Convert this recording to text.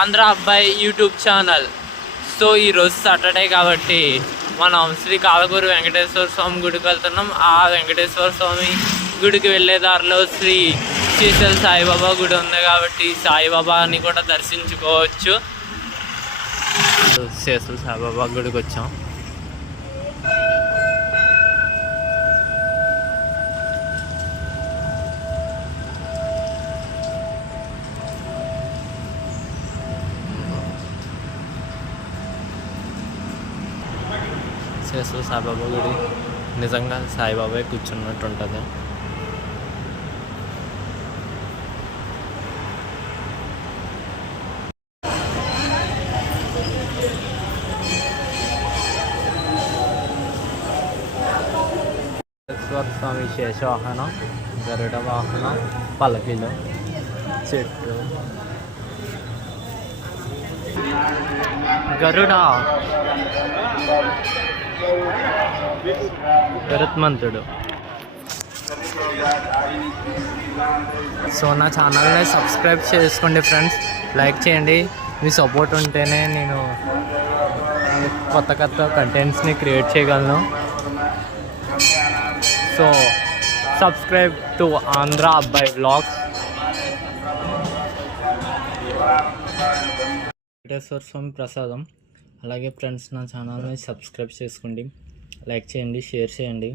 ఆంధ్ర అబ్బాయి YouTube channel. So ఈరోజు Saturday కాబట్టి మనం శ్రీ కాలకూరు వెంకటేశ్వర స్వామి గుడికి వెళ్తున్నాం. ఆ వెంకటేశ్వర స్వామి గుడికి వెళ్ళే దారిలో శ్రీ శ్రీశైల సాయిబాబా గుడి ఉంది కాబట్టి సాయిబాబాని కూడా దర్శించుకోవచ్చు. శ్రీశైల సాయిబాబా గుడికి వచ్చాం. శ్రీశైల సాయిబాబా గుడి నిజంగా సాయిబాబా కూర్చున్నట్టు ఉంటుంది. స్వామి శేషవాహనం, గరుడ వాహనం, పల్లకీలు, చెట్టు, గరుడ, గరుత్మంతుడు. సో నా ఛానల్ని సబ్స్క్రైబ్ చేసుకోండి ఫ్రెండ్స్, లైక్ చేయండి. మీ సపోర్ట్ ఉంటేనే నేను కొత్త కొత్త కంటెంట్స్ని క్రియేట్ చేయగలను. సో సబ్స్క్రైబ్ టు ఆంధ్ర అబ్బాయి వ్లాగ్స్. వెంకటేశ్వర స్వామి ప్రసాదం. అలాగే ఫ్రెండ్స్ నా ఛానల్ని సబ్స్క్రైబ్ చేసుకోండి, లైక్ చేయండి, షేర్ చేయండి.